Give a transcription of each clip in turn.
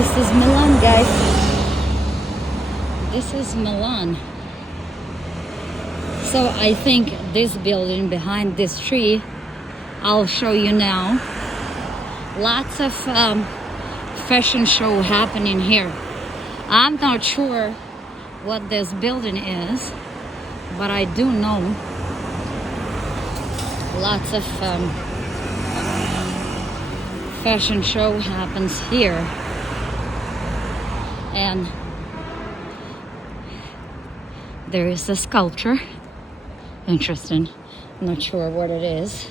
This is Milan, guys. This is Milan. So I think this building behind this tree, I'll show you now. Lots of fashion show happening here. I'm not sure what this building is, but I do know lots of fashion show happens here. And there is a sculpture. Interesting. Not sure what it is.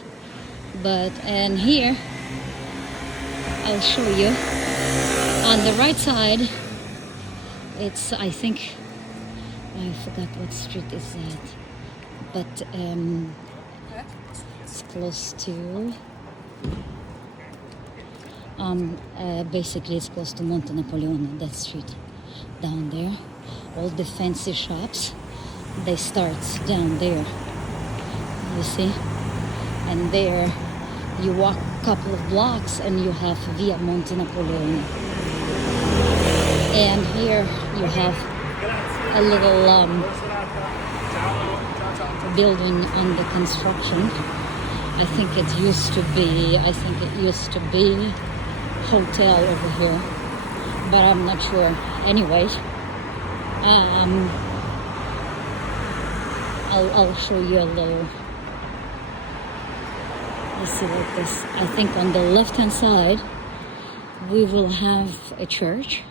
But, and here, I'll show you. On the right side, it's, I think, I forgot what street is that. But it's close to, basically it's close to Monte Napoleone, that street down there. All the fancy shops, they start down there, you see. And there you walk a couple of blocks and you have Via Monte Napoleone. And here you have a little building under construction. I think it used to be hotel over here, but I'm not sure. Anyway, I'll show you a little. You see like this. I think on the left hand side we will have a church,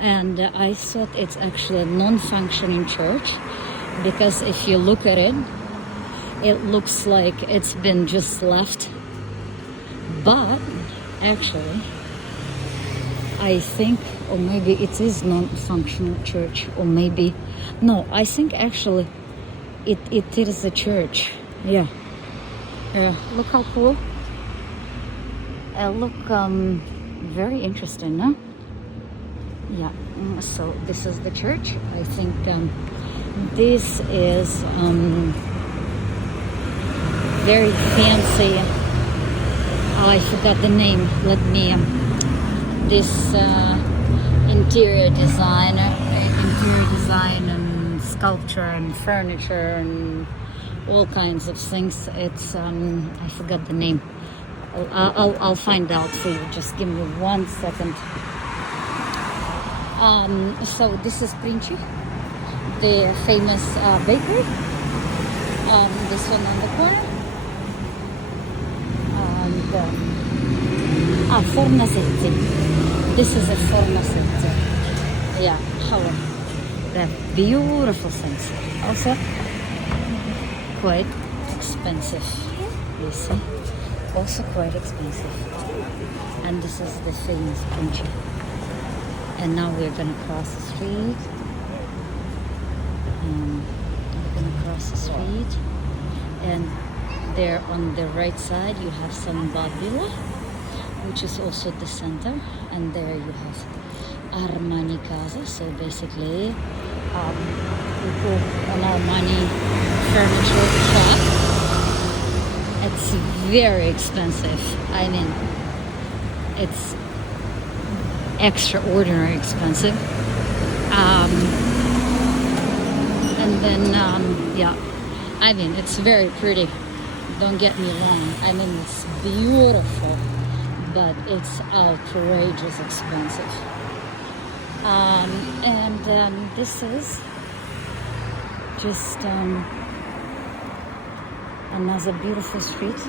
and I thought it's actually a non-functioning church, because if you look at it, it looks like it's been just left. But actually, I think, or maybe it is non-functional church, or maybe, no, I think actually it is a church. Yeah. Look how cool. Look, very interesting, no? Yeah. So this is the church. I think this is very fancy. Oh, I forgot the name. Let me. This interior design and sculpture and furniture and all kinds of things. It's I forgot the name. I'll find out for you. Just give me 1 second. So this is Princi, the famous bakery. This one on the corner. And Fornasetti. This is a Fornasetti. Yeah, how that beautiful things. Also quite expensive. You see, also quite expensive. And this is the famous Princi. And now we're gonna cross the street. We're gonna cross the street, and there on the right side you have some Babila, which is also the center, and there you have Armani Casa. So basically, an Armani furniture shop. It's very expensive. I mean, it's extraordinary expensive. And then, yeah, I mean, it's very pretty. Don't get me wrong. I mean, it's beautiful, but it's outrageous expensive. And this is just another beautiful street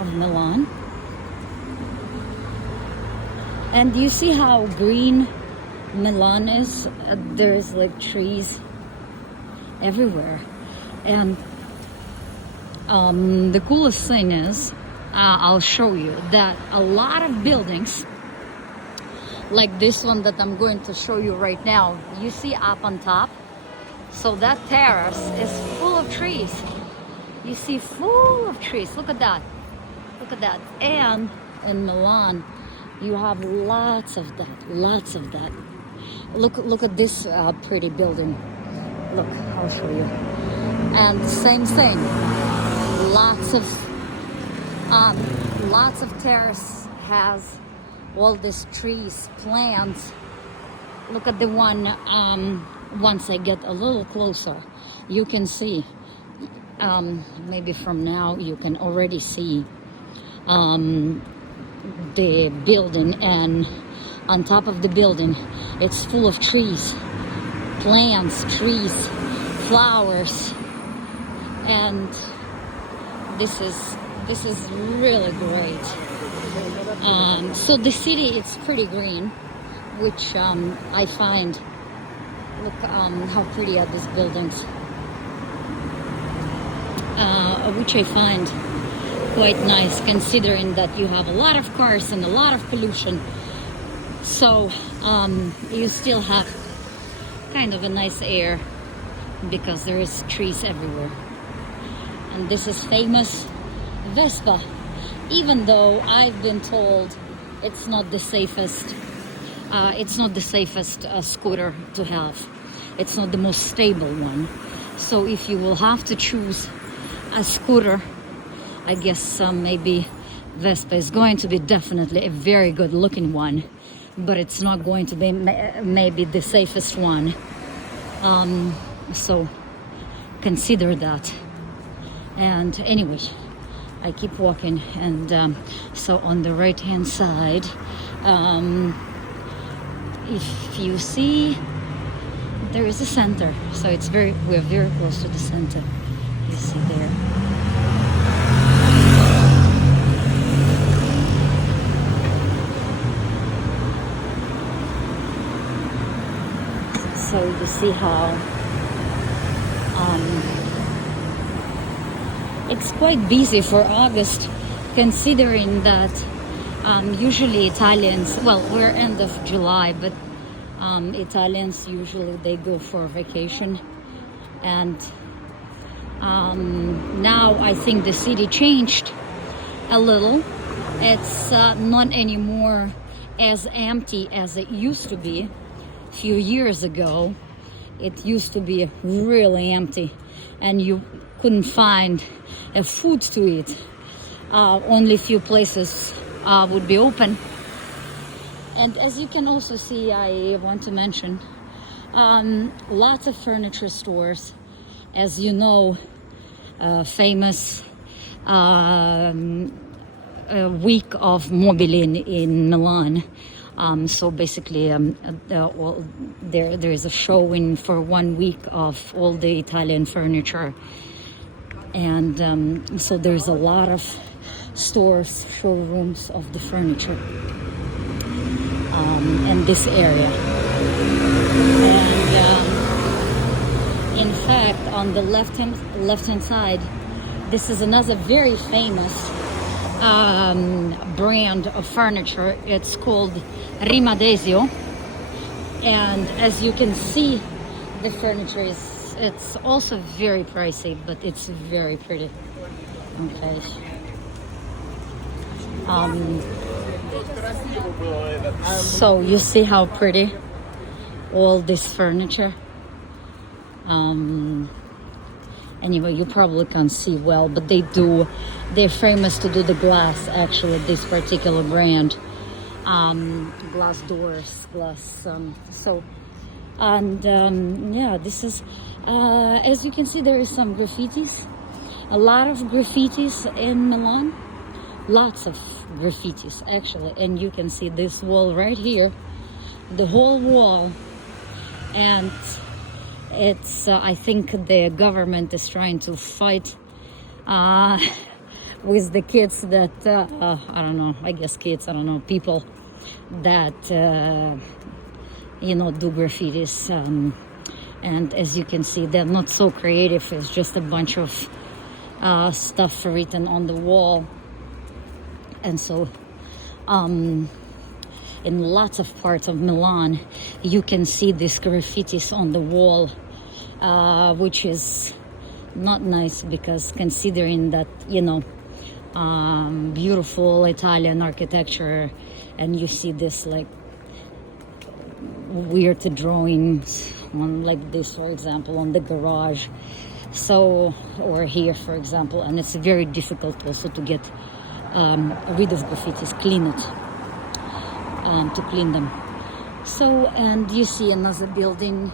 of Milan. And you see how green Milan is? There's like trees everywhere. And the coolest thing is, I'll show you that a lot of buildings, like this one that I'm going to show you right now, you see up on top? So that terrace is full of trees. You see, full of trees. Look at that. Look at that. And in Milan, you have lots of that. Look at this pretty building. Look, I'll show you. And same thing. Lots of terrace has all these trees, plants. Look at the one, once I get a little closer, you can see, maybe from now you can already see the building, and on top of the building it's full of trees, plants, trees, flowers, and this is really great. So the city, it's pretty green, which I find, look how pretty are these buildings, which I find quite nice, considering that you have a lot of cars and a lot of pollution. So you still have kind of a nice air because there is trees everywhere. And this is famous Vespa, even though I've been told it's not the safest. It's not the safest scooter to have. It's not the most stable one. So if you will have to choose a scooter, I guess maybe Vespa is going to be definitely a very good looking one, but it's not going to be maybe the safest one. So consider that. And anyway, I keep walking, and so on the right hand side, if you see, there is a center, so we're very close to the center. You see there. So you see how it's quite busy for August, considering that usually Italians, well, we're end of July, but Italians usually they go for vacation, and now I think the city changed a little. It's not anymore as empty as it used to be. A few years ago, it used to be really empty, and you couldn't find a food to eat. Only a few places would be open. And as you can also see, I want to mention lots of furniture stores. As you know, famous week of mobili in Milan. So basically, there is a showing for 1 week of all the Italian furniture, and so there's a lot of stores, showrooms of the furniture in this area. And in fact, on the left hand side, this is another very famous brand of furniture. It's called Rimadesio, and as you can see, the furniture it's also very pricey, but it's very pretty. Okay. So you see how pretty all this furniture. Anyway, you probably can't see well, but they're famous to do the glass, actually, this particular brand. Glass doors, glass, yeah, this is, as you can see, there is some graffitis, a lot of graffitis in Milan, lots of graffitis, actually, and you can see this wall right here, the whole wall, and it's I think the government is trying to fight with the kids that I don't know, I guess kids, I don't know, people that do graffitis, and as you can see, they're not so creative. It's just a bunch of stuff written on the wall, and so in lots of parts of Milan you can see these graffitis on the wall, which is not nice, because considering that beautiful Italian architecture, and you see this like weird drawings on, like this, for example, on the garage, so, or here, for example, and it's very difficult also to get rid of graffitis, clean it. to clean them. So, and you see another building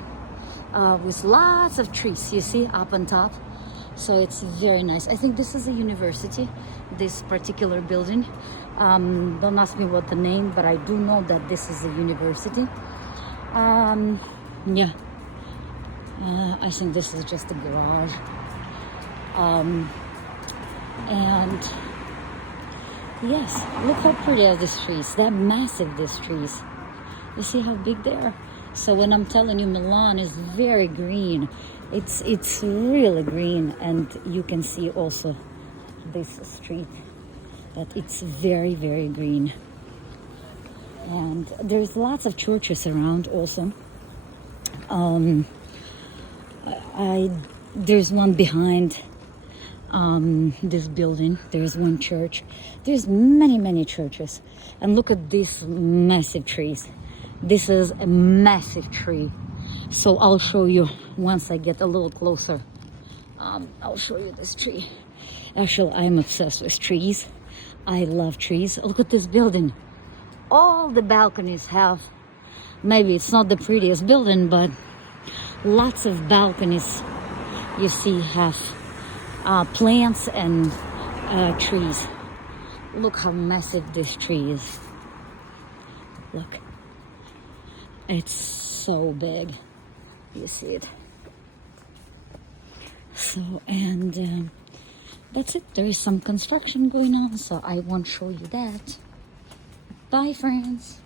with lots of trees, you see, up on top. So it's very nice. I think this is a university, this particular building. Don't ask me what the name, but I do know that this is a university. Yeah, I think this is just a garage. And yes, look how pretty are these trees. They're massive, these trees. You see how big they are? So when I'm telling you Milan is very green, it's really green. And you can see also this street, that it's very, very green. And there's lots of churches around also. There's one behind this building. There's one church. There's many churches. And look at these massive trees. This is a massive tree. So I'll show you once I get a little closer. I'll show you this tree. Actually, I'm obsessed with trees. I love trees. Look at this building. All the balconies have, maybe it's not the prettiest building, but lots of balconies you see have plants and trees. Look how massive this tree is. Look, it's so big. You see it. So, and that's it. There is some construction going on, so I won't show you that. Bye, friends.